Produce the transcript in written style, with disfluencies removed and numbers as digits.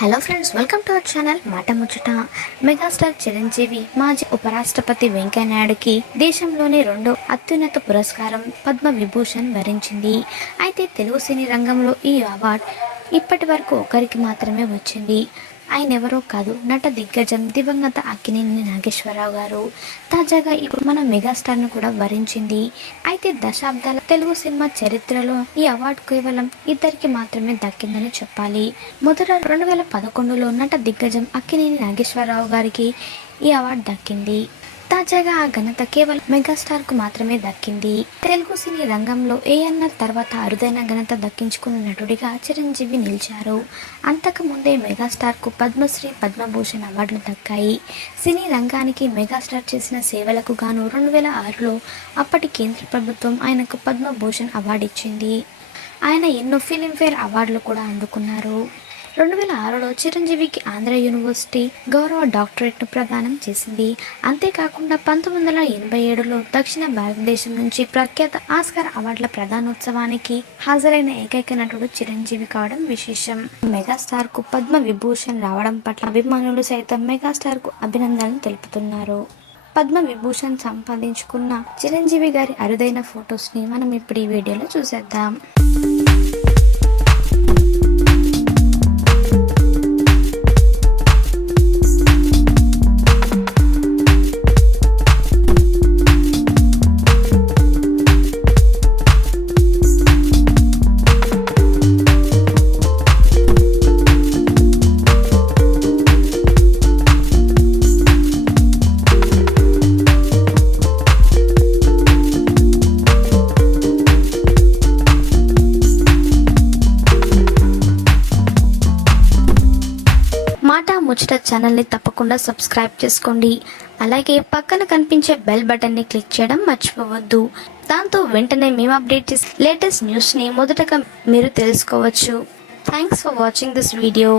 Hello friends, welcome to our channel మాట ముచ్చట. Megastar Chiranjeevi మాజీ ఉపరాష్ట్రపతి వెంకయ్యనాయుడుకి దేశంలోనే రెండో అత్యున్నత పురస్కారం పద్మ విభూషణ్ వరించింది. అయితే తెలుగు సినీ రంగంలో ఈ అవార్డు ఇప్పటి వరకు ఒకరికి మాత్రమే వచ్చింది. ఆయన ఎవరో కాదు, నట దిగ్గజం దివంగత అక్కినేని నాగేశ్వరరావు గారు. తాజాగా ఇప్పుడు మన మెగాస్టార్ను కూడా వరించింది. అయితే దశాబ్దాల తెలుగు సినిమా చరిత్రలో ఈ అవార్డు కేవలం ఇద్దరికి మాత్రమే దక్కిందని చెప్పాలి. మొదట 2011లో నట దిగ్గజం అక్కినేని నాగేశ్వరరావు గారికి ఈ అవార్డు దక్కింది. తాజాగా ఆ ఘనత కేవలం మెగాస్టార్ కు మాత్రమే దక్కింది. తెలుగు సినీ రంగంలో ఏఎన్ఆర్ తర్వాత అరుదైన ఘనత దక్కించుకున్న నటుడిగా చిరంజీవి నిలిచారు. అంతకు ముందే మెగాస్టార్ కు పద్మశ్రీ, పద్మభూషణ్ అవార్డులు దక్కాయి. సినీ రంగానికి మెగాస్టార్ చేసిన సేవలకు గాను 2006లో అప్పటి కేంద్ర ప్రభుత్వం ఆయనకు పద్మభూషణ్ అవార్డు ఇచ్చింది. ఆయన ఎన్నో ఫిలింఫేర్ అవార్డులు కూడా అందుకున్నారు. 2006లో చిరంజీవికి ఆంధ్ర యూనివర్సిటీ గౌరవ డాక్టరేట్ను ప్రదానం చేసింది. అంతేకాకుండా 1987లో దక్షిణ భారతదేశం నుంచి ప్రఖ్యాత ఆస్కార్ అవార్డుల ప్రదానోత్సవానికి హాజరైన ఏకైక నటుడు చిరంజీవి కావడం విశేషం. మెగాస్టార్ కు పద్మ విభూషణ్ రావడం పట్ల అభిమానులు సైతం మెగాస్టార్ కు అభినందనలు తెలుపుతున్నారు. పద్మ విభూషణ్ సంపాదించుకున్న చిరంజీవి గారి అరుదైన ఫొటోస్ ని మనం ఇప్పుడు ఈ వీడియోలో చూసేద్దాం. మాట ముచ్చట ఛానల్ని తప్పకుండా సబ్స్క్రైబ్ చేసుకోండి. అలాగే పక్కన కనిపించే బెల్ బటన్ని క్లిక్ చేయడం మర్చిపోవద్దు. దాంతో వెంటనే మేము అప్డేట్ చేసే లేటెస్ట్ న్యూస్ని మొదటగా మీరు తెలుసుకోవచ్చు. Thanks for watching this video.